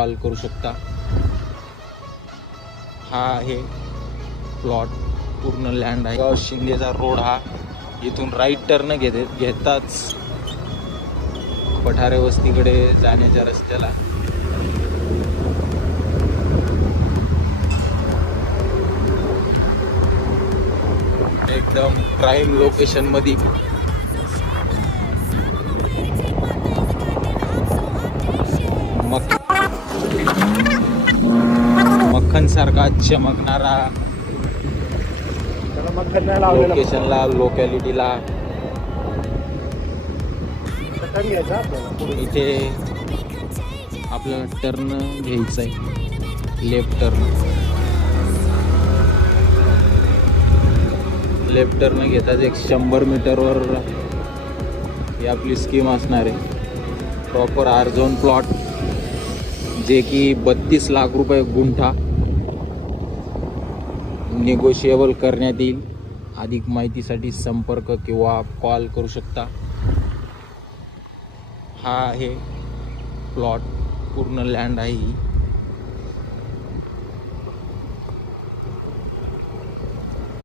Call करू शकता। हा आहे प्लॉट, पूर्ण लँड आहे। गाव शिंदेचा रोड हा इथून राईट टर्न घेताच पठारे वस्तीकडे जाण्याच्या रस्त्याला एकदम प्राईम लोकेशन मध्ये मक्खन सारखा चमकणारा लोकेशनला, लोकॅलिटीला इथे आपल्याला टर्न घ्यायचा आहे, लेफ्ट टर्न घेताच 100 मीटरवर ही आपली स्कीम असणार आहे। प्रॉपर आर-झोन प्लॉट, जे की 32 लाख रुपये गुंठा निगोशिएबल करण्यात येईल। अधिक माहितीसाठी संपर्क किंवा कॉल करू शकता। हा आहे प्लॉट, पूर्ण लँड आहे ही।